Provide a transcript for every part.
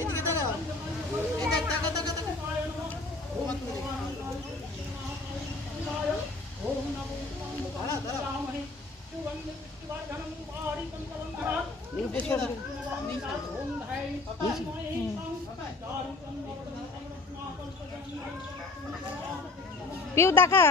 এদিকে দাঁড়া, এই দেখ, টাকা টাকা টাকা দাঁড়া দাঁড়া পিউ দেখা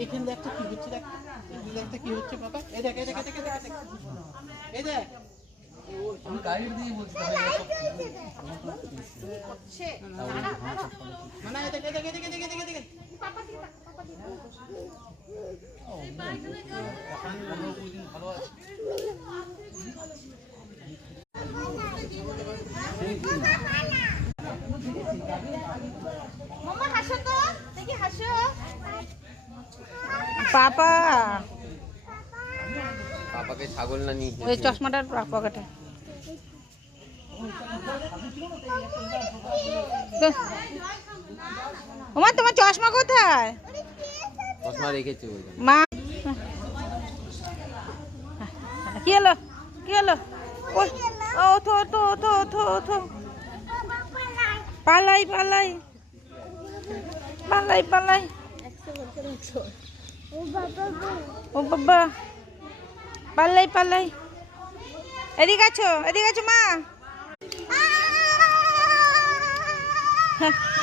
এইখানে একটা কি হচ্ছে দেখ, একটা কি হচ্ছে বাবা, এই দেখ এই দেখ এই দেখ এই দেখ আমি গাইড দিয়ে বলছি না এই দেখ এই দেখ এই দেখ এই দেখ এই দেখ পাপা দিকে পাপা দিকে ভালো আছে মামা হাসো তো দেখি হাসো পাপা পাপাকে ছাগল না নিয়ে ওই চশমাটার পকেটে ওমা তোমার চশমা কোথায় চশমা রেখেছে মা কি হলো কি হলো ও থো থো থো থো থো পালাই পালাই পালাই পালাই ও বাবা পালাই পালাই এদিকে আছো মা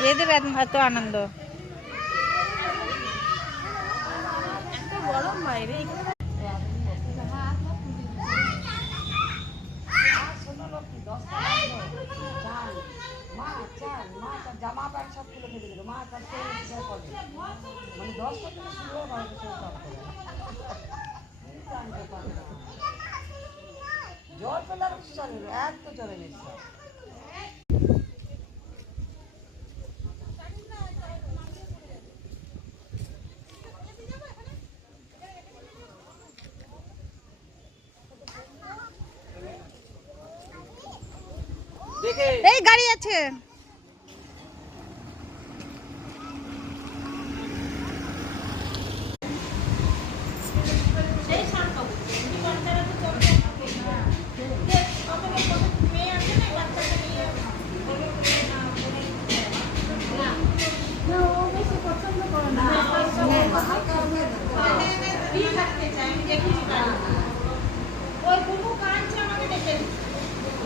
এদের এত আনন্দ এত গরম বাইরে জামা প্যান্ট সব খুলে ফেলে দিল মা মানে 10টা থেকে শুরু হয় জল ফেলার চলে এত চলে গেছে এই গাড়ি আছে